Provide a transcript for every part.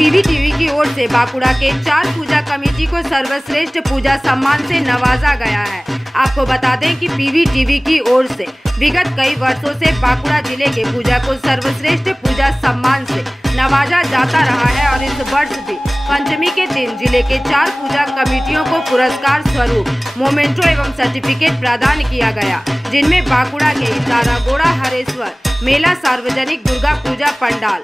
PVTV की ओर से बांकुड़ा के 4 पूजा कमेटी को सर्वश्रेष्ठ पूजा सम्मान से नवाजा गया है। आपको बता दें कि पीवीटीवी की ओर से विगत कई वर्षों से बांकुड़ा जिले के पूजा को सर्वश्रेष्ठ पूजा सम्मान से नवाजा जाता रहा है और इस वर्ष भी पंचमी के दिन जिले के 4 पूजा कमेटियों को पुरस्कार स्वरूप मोमेंटो एवं सर्टिफिकेट प्रदान किया गया, जिनमें बांकुड़ा के तारागोड़ा हरेश्वर मेला सार्वजनिक दुर्गा पूजा पंडाल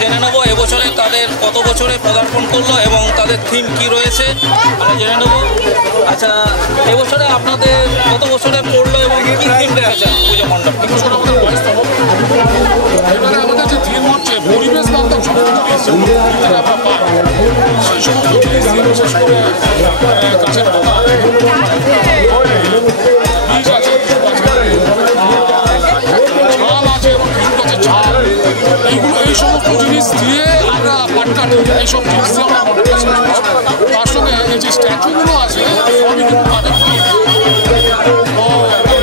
জেনে নেব এবছরে তাদের কত বছরে পদার্পণ করলো এবং তাদের থিম কি রয়েছে আমরা জেনে নেব। আচ্ছা, এবছরে আপনাদের কত বছরে পড়লো এবং কি থিম রেখেছেন পুজো মণ্ডপ? এবারে আমাদের যে থিম হচ্ছে পরিবেশ বান্ধব সমস্ত সেই সমস্ত জিনিস বিশেষ করে গাছের পাতা বীজ আছে, ছাল আছে এবং বিভিন্ন গাছের ছাল, এইগুলো এই সমস্ত জিনিস দিয়ে আমরা পাটকাঠি এইসব জিনিস দিয়ে আমরা মণ্ডপটা সাজাচ্ছি। তার সঙ্গে এই যে স্ট্যাচুগুলো আছে সবই কিন্তু কাঠের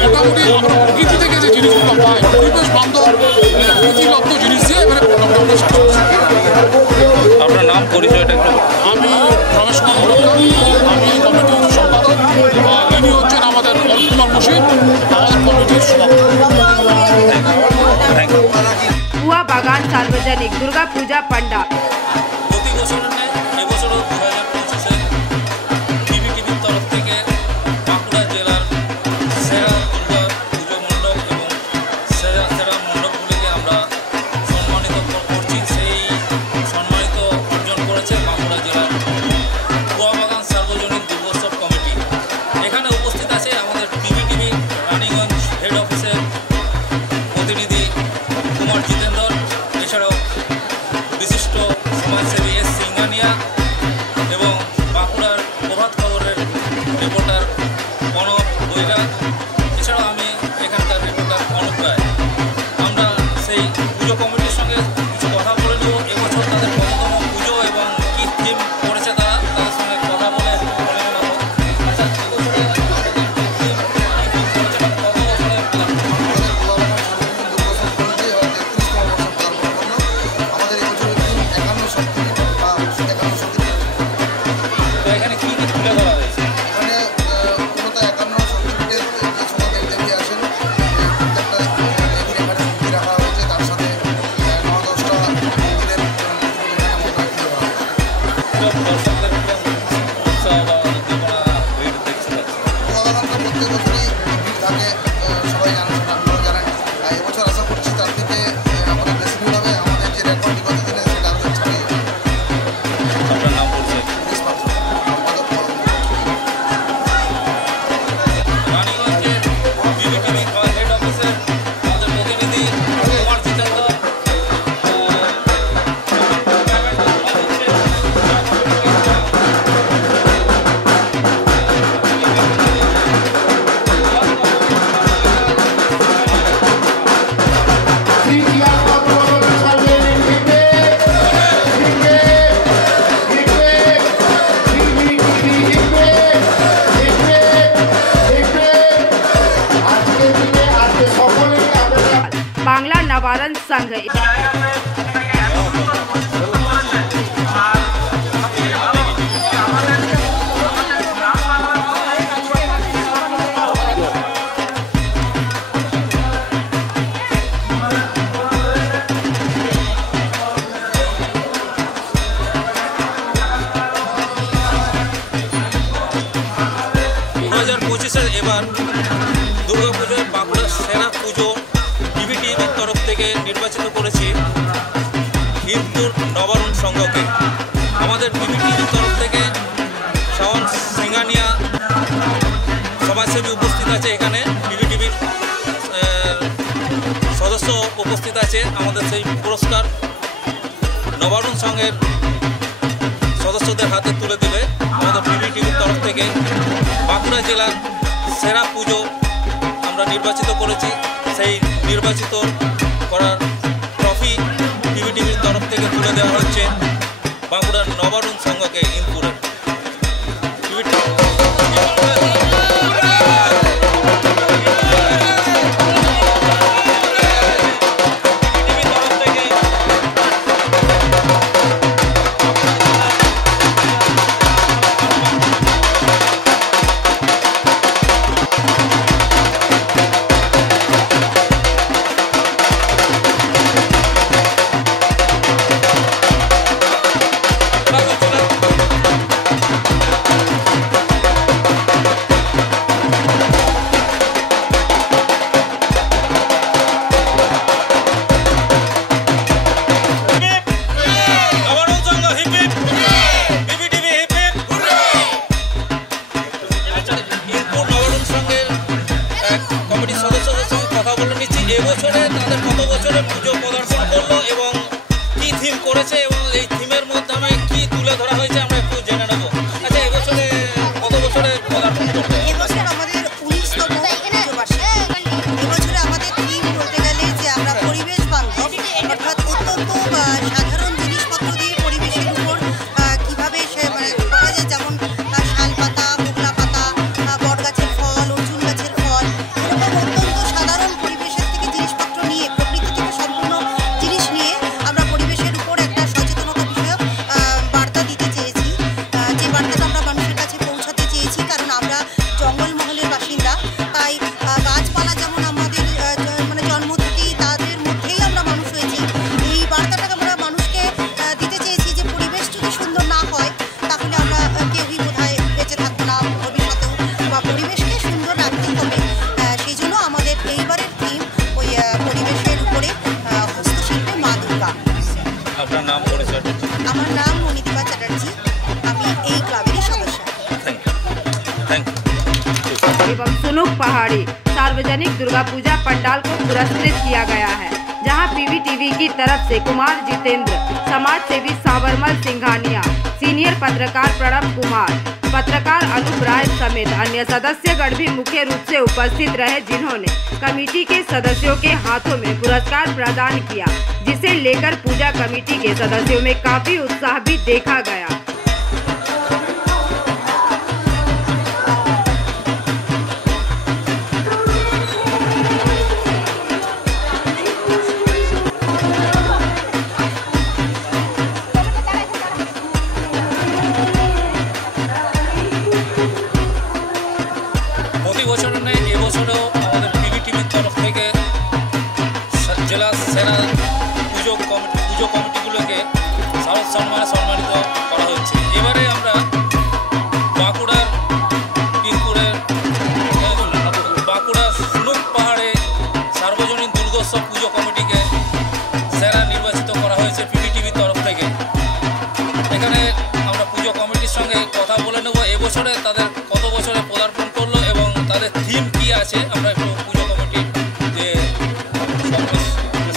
মোটামুটি আমরা প্রকৃতি থেকে যে জিনিসগুলো পাই পরিবেশ বান্ধব প্রকৃতিলব্ধ জিনিস দিয়ে এবারে মণ্ডপটা সাজাচ্ছি। আপনার নাম পরিচয়টা একটু? আমি রমেশ কুমার মোড়কদার, আমি কমিটির সম্পাদক। ইনি হচ্ছেন আমাদের অল্পকুমার মুশিদ, আমাদের কমিটির সভাপতি। हुआ बागान सार्वजनिक दुर्गा पूजा पंडाल প্রতি বছর এবছরও 2025-এ পীবিটিভির তরফ থেকে বাঁকুড়া জেলার সেরা দুর্গা পুজো মণ্ডপ এবং সেরা মণ্ডপগুলিকে আমরা সম্মানিত করছি। সেই সম্মানিত অর্জন করেছে বাঁকুড়া জেলার হুয়া বাগান সার্বজনীন দুর্গোৎসব কমিটি। এখানে উপস্থিত আছে আমাদের পীবিটিভি রানীগঞ্জ হেড অফিসের প্রতিনিধি কুমার জিতেন্দর, এছাড়াও বিশিষ্ট সমাজসেবী এস সিঙ্গানিয়া এবং বাঁকুড়ার প্রভাত খবরের রিপোর্টার প্রণব বৈরাগ, এছাড়াও আমি এখানকার রিপোর্টার অনুপ রায়। আমরা সেই পুজো কমিটির সঙ্গে কিছু কথা বলে নেব, এবছর তাদের কততম পুজো এবং কী থিম করেছে তারা, তাদের সঙ্গে কথা বলে নেব। আচ্ছা, এখানে কি কি তুলে ধরা হয়েছে? बांग्ला नवारण संघ দুর্গাপুজোয় বাঁকুড়ার সেরা পুজো টিভির তরফ থেকে নির্বাচিত করেছি হিন্দুর নবারুণ সংঘকে। আমাদের টিভির তরফ থেকে শাওন সিঙ্গানিয়া সমাজসেবী উপস্থিত আছে, এখানে টিভির সদস্য উপস্থিত আছে। আমাদের সেই পুরস্কার নবারুণ সংঘের সদস্যদের হাতে তুলে দেবে আমাদের টিভির তরফ থেকে। বাঁকুড়া জেলার সেরা পুজো আমরা নির্বাচিত করেছি, সেই নির্বাচিত করার ট্রফি টিভির তরফ থেকে তুলে দেওয়া হচ্ছে বাঁকুড়ার নবারুণ সংঘকে ইনপুরের। এবছরে তাদের কত বছরের পুজো প্রদর্শন করলো এবং কি থিম করেছে এবং এই থিমের মাধ্যমে কি তুলে ধরা হয়েছে আমরা একটু জেনে নেব। আচ্ছা, এবছরে কত বছরের পদার্পণ করলো? এবছর আমাদের 19তম পুজোবার্ষিকী। এবছরে আমাদের থিম বলতে গেলে যে আমরা পরিবেশ বান্ধব, অর্থাৎ অত্যন্ত সাধারণ জিনিসপত্র দিয়ে পরিবেশের উপর কীভাবে করা যায়, যেমন শাল পাতা, মোগলা পাতা, বট গাছের ফল, অর্জুন গাছের ফল, এরকম অত্যন্ত সাধারণ পরিবেশের থেকে জিনিসপত্র নিয়ে, প্রকৃতি থেকে সম্পূর্ণ জিনিস নিয়ে আমরা পরিবেশের উপর একটা সচেতনতা বিষয়ক বার্তা দিতে চেয়েছি। যে বার্তাটা আমরা মানুষের কাছে পৌঁছাতে চেয়েছি, কারণ আমরা জঙ্গলমহলের বাসিন্দা, তাই গাছপালা যেমন আমাদের জন্ম থেকেই তাদের মধ্যেই আমরা মানুষ হয়েছি। এই বার্তাটাকে আমরা মানুষকে দিতে চেয়েছি যে পরিবেশ যদি সুন্দর না হয় তাহলে আমরা কেউই বোধহয় বেঁচে থাকবো না ভবিষ্যতেও, বা পরিবেশকে সুন্দর রাখতে হবে। সেই জন্য আমাদের এইবারের থিম ওই পরিবেশের উপরে হস্তশিল্পে মা দুর্গা। আপনার নাম পরিচয়? আমার নাম মণিদীপা চ্যাটার্জি, আমি এই ক্লাবেরই सदस्य। Thank you. एवं सुनुक पहाड़ी सार्वजनिक दुर्गा पूजा पंडाल को पुरस्कृत किया गया है, जहां पीवीटीवी की तरफ से कुमार जितेंद्र, समाज सेवी साबरमल सिंघानिया, सीनियर पत्रकार प्रणब कुमार, पत्रकार अनूप राय समेत अन्य सदस्यगण भी मुख्य रूप से उपस्थित रहे, जिन्होंने कमेटी के सदस्यों के हाथों में पुरस्कार प्रदान किया, जिसे लेकर पूजा कमेटी के सदस्यों में काफी उत्साह भी देखा गया। প্রতি বছরের নেই এবছরেও আমাদের টিভির তরফ থেকে জেলার সেরা পুজো কমিটিগুলোকে সম্মানে সম্মানিত করা হচ্ছে। এবারে আমরা বাঁকুড়ার পিনপুরের বাঁকুড়ার সুনুক পাহাড়ে সার্বজনীন দুর্গোৎসব পুজো কমিটিকে সেরা নির্বাচিত করা হয়েছে টিভির তরফ থেকে। এখানে আমরা পুজো কমিটির সঙ্গে কথা বলে নেব এবছরে তাদের কত বছরে পদার্পণ করলো এবং তাদের থিম কি আছে। আমরা একটু পুজো কমিটির যে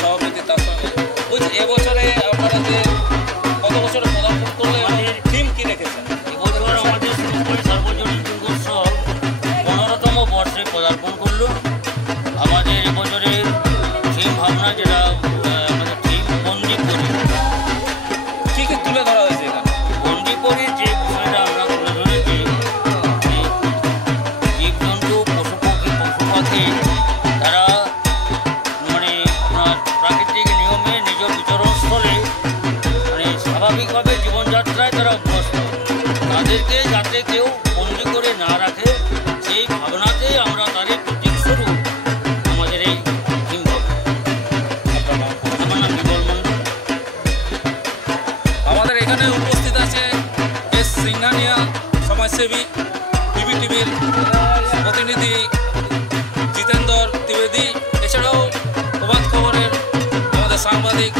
সভাপতি তার সঙ্গে বলছি, এবছরে আপনারা যে কত বছরে পদার্পণ করলো এবং থিম কি রেখেছেন? এবছর আমাদের সার্বজনীন দুর্গোৎসব 15তম বর্ষে পদার্পণ করলো। আমাদের এবছরের থিম ভাবনা যেটা আমাদের থিম বন্দি করি, কী কী তুলে ধরা হয়েছে এখানে? বন্দি করি যে বিষয়টা আমরা তুলে ধরেছি, জীবজন্তু পশু পাখি তারা আপনার প্রাকৃতিক নিয়মে নিজ বিচরণস্থলে স্বাভাবিকভাবে জীবনযাত্রায় তারা অভ্যস্ত, তাদেরকে যাতে কেউ বন্দি করে না রাখে সেই ভাবনাতেই আমরা তাদের প্রতীক স্বরূপ আমাদের এই থিম ভাবনা। আমার নাম বিমল মন্ডল। আমাদের এখানে উপস্থিত আছে এস সিংহানিয়া সমাজসেবী, টিভির প্রতিনিধি জিতেন্দ্র করে দিই। এছাড়াও প্রভাত খবরের আমাদের সাংবাদিক